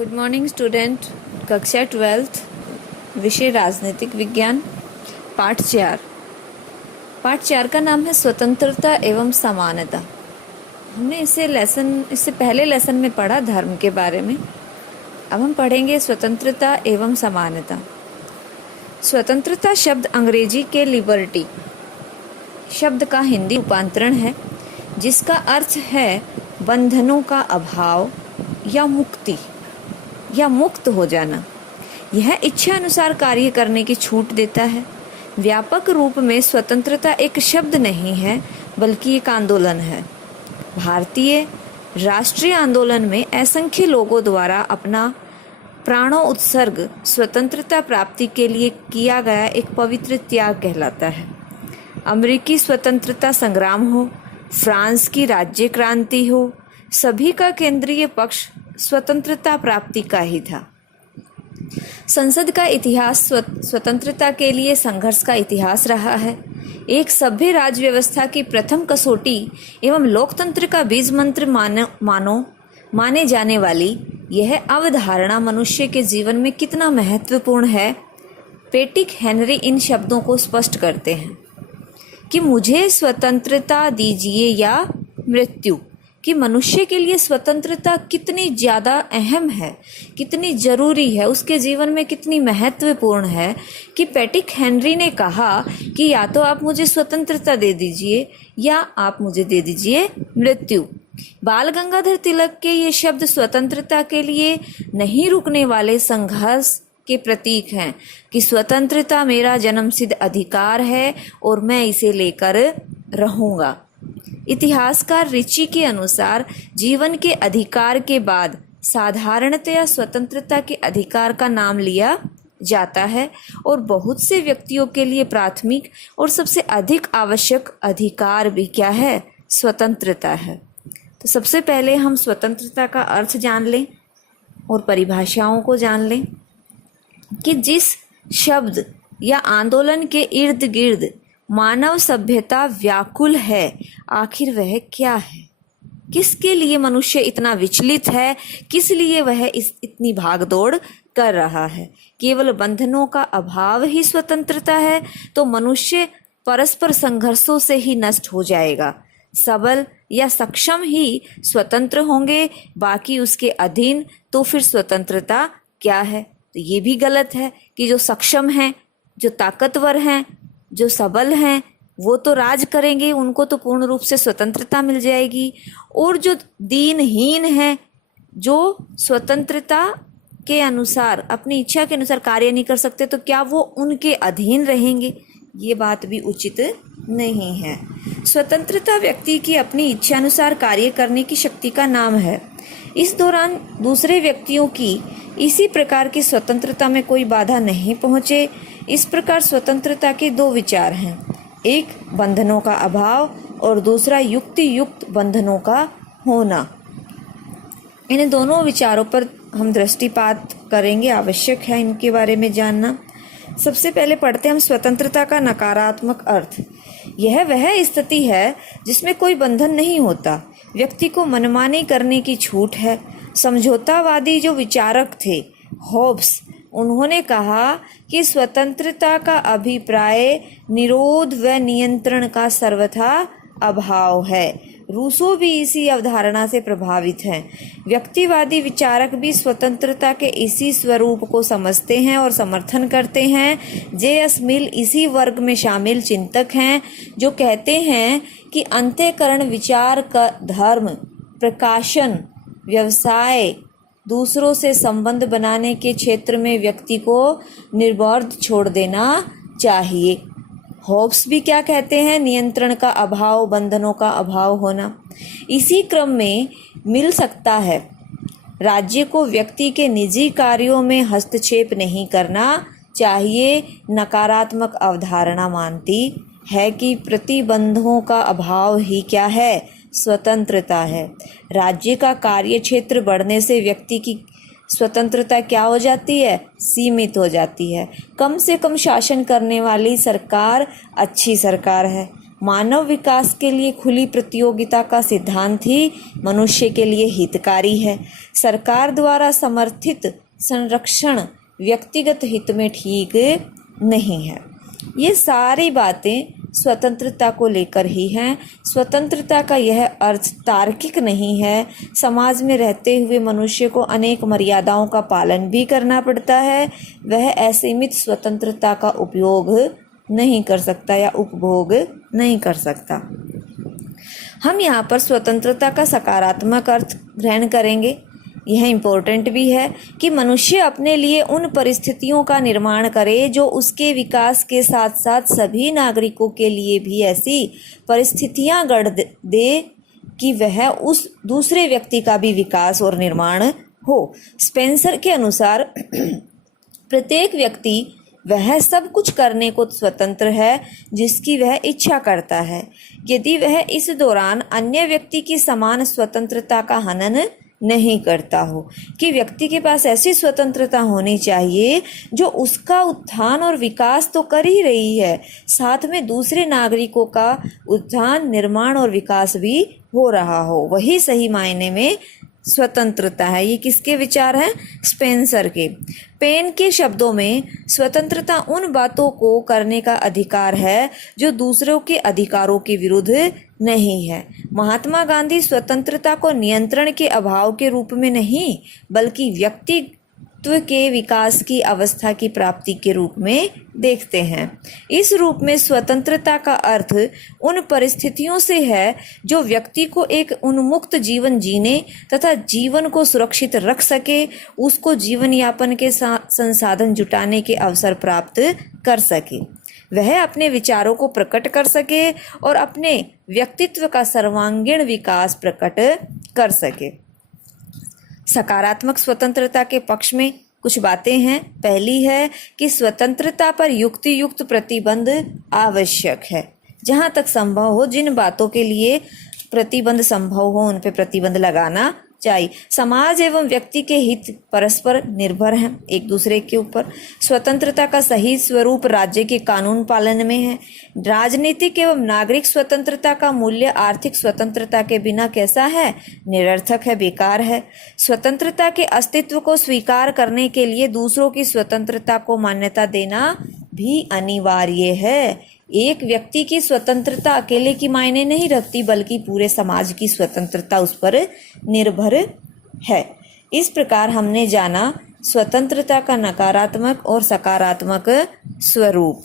Good morning student. कक्षा 12th, विषय राजनीतिक विज्ञान, पाठ 4 का नाम है स्वतंत्रता एवं समानता। हमने इससे पहले लेसन में पढ़ा धर्म के बारे में। अब हम पढ़ेंगे स्वतंत्रता एवं समानता। स्वतंत्रता शब्द अंग्रेजी के लिबर्टी शब्द का हिंदी रूपांतरण है, जिसका अर्थ है बंधनों का अभाव या मुक्ति या मुक्त हो जाना। यह इच्छा अनुसार कार्य करने की छूट देता है। व्यापक रूप में स्वतंत्रता एक शब्द नहीं है, बल्कि एक आंदोलन है। भारतीय राष्ट्रीय आंदोलन में असंख्य लोगों द्वारा अपना प्राणों उत्सर्ग स्वतंत्रता प्राप्ति के लिए किया गया एक पवित्र त्याग कहलाता है। अमेरिकी स्वतंत्रता संग्राम हो, फ्रांस की राज्य क्रांति हो, सभी का केंद्रीय पक्ष स्वतंत्रता प्राप्ति का ही था। संसद का इतिहास स्वतंत्रता के लिए संघर्ष का इतिहास रहा है। एक सभ्य राज्य व्यवस्था की प्रथम कसौटी एवं लोकतंत्र का बीज मंत्र माने जाने वाली यह अवधारणा मनुष्य के जीवन में कितना महत्वपूर्ण है, पेटिक हेनरी इन शब्दों को स्पष्ट करते हैं कि मुझे स्वतंत्रता दीजिए या मृत्यु। कि मनुष्य के लिए स्वतंत्रता कितनी ज़्यादा अहम है, कितनी ज़रूरी है, उसके जीवन में कितनी महत्वपूर्ण है कि पेटिक हेनरी ने कहा कि या तो आप मुझे स्वतंत्रता दे दीजिए या आप मुझे दे दीजिए मृत्यु। बाल गंगाधर तिलक के ये शब्द स्वतंत्रता के लिए नहीं रुकने वाले संघर्ष के प्रतीक हैं कि स्वतंत्रता मेरा जन्मसिद्ध अधिकार है और मैं इसे लेकर रहूँगा। इतिहासकार रिची के अनुसार जीवन के अधिकार के बाद साधारणतया स्वतंत्रता के अधिकार का नाम लिया जाता है और बहुत से व्यक्तियों के लिए प्राथमिक और सबसे अधिक आवश्यक अधिकार भी क्या है? स्वतंत्रता है। तो सबसे पहले हम स्वतंत्रता का अर्थ जान लें और परिभाषाओं को जान लें कि जिस शब्द या आंदोलन के इर्द गिर्द मानव सभ्यता व्याकुल है, आखिर वह क्या है? किसके लिए मनुष्य इतना विचलित है? किस लिए वह इतनी भागदौड़ कर रहा है? केवल बंधनों का अभाव ही स्वतंत्रता है तो मनुष्य परस्पर संघर्षों से ही नष्ट हो जाएगा। सबल या सक्षम ही स्वतंत्र होंगे, बाकी उसके अधीन, तो फिर स्वतंत्रता क्या है? तो ये भी गलत है कि जो सक्षम हैं, जो ताकतवर हैं, जो सबल हैं, वो तो राज करेंगे, उनको तो पूर्ण रूप से स्वतंत्रता मिल जाएगी, और जो दीनहीन हैं, जो स्वतंत्रता के अनुसार अपनी इच्छा के अनुसार कार्य नहीं कर सकते, तो क्या वो उनके अधीन रहेंगे? ये बात भी उचित नहीं है। स्वतंत्रता व्यक्ति की अपनी इच्छा अनुसार कार्य करने की शक्ति का नाम है। इस दौरान दूसरे व्यक्तियों की इसी प्रकार की स्वतंत्रता में कोई बाधा नहीं पहुँचे। इस प्रकार स्वतंत्रता के दो विचार हैं, एक बंधनों का अभाव और दूसरा युक्ति युक्त बंधनों का होना। इन दोनों विचारों पर हम दृष्टिपात करेंगे, आवश्यक है इनके बारे में जानना। सबसे पहले पढ़ते हैं हम स्वतंत्रता का नकारात्मक अर्थ। यह वह स्थिति है जिसमें कोई बंधन नहीं होता, व्यक्ति को मनमानी करने की छूट है। समझौतावादी जो विचारक थे, हॉब्स, उन्होंने कहा कि स्वतंत्रता का अभिप्राय निरोध व नियंत्रण का सर्वथा अभाव है। रूसो भी इसी अवधारणा से प्रभावित हैं। व्यक्तिवादी विचारक भी स्वतंत्रता के इसी स्वरूप को समझते हैं और समर्थन करते हैं। जे.एस. मिल इसी वर्ग में शामिल चिंतक हैं जो कहते हैं कि अंतःकरण विचार का धर्म, प्रकाशन, व्यवसाय, दूसरों से संबंध बनाने के क्षेत्र में व्यक्ति को निर्बाध छोड़ देना चाहिए। हॉब्स भी क्या कहते हैं? नियंत्रण का अभाव, बंधनों का अभाव होना। इसी क्रम में मिल सकता है राज्य को व्यक्ति के निजी कार्यों में हस्तक्षेप नहीं करना चाहिए। नकारात्मक अवधारणा मानती है कि प्रतिबंधों का अभाव ही क्या है? स्वतंत्रता है। राज्य का कार्य क्षेत्र बढ़ने से व्यक्ति की स्वतंत्रता क्या हो जाती है? सीमित हो जाती है। कम से कम शासन करने वाली सरकार अच्छी सरकार है। मानव विकास के लिए खुली प्रतियोगिता का सिद्धांत ही मनुष्य के लिए हितकारी है। सरकार द्वारा समर्थित संरक्षण व्यक्तिगत हित में ठीक नहीं है। ये सारी बातें स्वतंत्रता को लेकर ही हैं। स्वतंत्रता का यह अर्थ तार्किक नहीं है। समाज में रहते हुए मनुष्य को अनेक मर्यादाओं का पालन भी करना पड़ता है। वह असीमित स्वतंत्रता का उपयोग नहीं कर सकता या उपभोग नहीं कर सकता। हम यहाँ पर स्वतंत्रता का सकारात्मक अर्थ ग्रहण करेंगे। यह इम्पोर्टेंट भी है कि मनुष्य अपने लिए उन परिस्थितियों का निर्माण करे जो उसके विकास के साथ साथ सभी नागरिकों के लिए भी ऐसी परिस्थितियां गढ़ दे कि वह उस दूसरे व्यक्ति का भी विकास और निर्माण हो। स्पेंसर के अनुसार प्रत्येक व्यक्ति वह सब कुछ करने को स्वतंत्र है जिसकी वह इच्छा करता है, यदि वह इस दौरान अन्य व्यक्ति की समान स्वतंत्रता का हनन नहीं करता हो। कि व्यक्ति के पास ऐसी स्वतंत्रता होनी चाहिए जो उसका उत्थान और विकास तो कर ही रही है, साथ में दूसरे नागरिकों का उत्थान, निर्माण और विकास भी हो रहा हो। वही सही मायने में स्वतंत्रता है। ये किसके विचार हैं? स्पेंसर के। पेन के शब्दों में स्वतंत्रता उन बातों को करने का अधिकार है जो दूसरों के अधिकारों के विरुद्ध नहीं है। महात्मा गांधी स्वतंत्रता को नियंत्रण के अभाव के रूप में नहीं बल्कि व्यक्तित्व के विकास की अवस्था की प्राप्ति के रूप में देखते हैं। इस रूप में स्वतंत्रता का अर्थ उन परिस्थितियों से है जो व्यक्ति को एक उन्मुक्त जीवन जीने तथा जीवन को सुरक्षित रख सके, उसको जीवन यापन के संसाधन जुटाने के अवसर प्राप्त कर सके, वह अपने विचारों को प्रकट कर सके और अपने व्यक्तित्व का सर्वांगीण विकास प्रकट कर सके। सकारात्मक स्वतंत्रता के पक्ष में कुछ बातें हैं। पहली है कि स्वतंत्रता पर युक्तियुक्त प्रतिबंध आवश्यक है। जहाँ तक संभव हो, जिन बातों के लिए प्रतिबंध संभव हो उन पर प्रतिबंध लगाना चाहिए। समाज एवं व्यक्ति के हित परस्पर निर्भर हैं एक दूसरे के ऊपर। स्वतंत्रता का सही स्वरूप राज्य के कानून पालन में है। राजनीतिक एवं नागरिक स्वतंत्रता का मूल्य आर्थिक स्वतंत्रता के बिना कैसा है? निरर्थक है, बेकार है। स्वतंत्रता के अस्तित्व को स्वीकार करने के लिए दूसरों की स्वतंत्रता को मान्यता देना भी अनिवार्य है। एक व्यक्ति की स्वतंत्रता अकेले की मायने नहीं रखती बल्कि पूरे समाज की स्वतंत्रता उस पर निर्भर है। इस प्रकार हमने जाना स्वतंत्रता का नकारात्मक और सकारात्मक स्वरूप।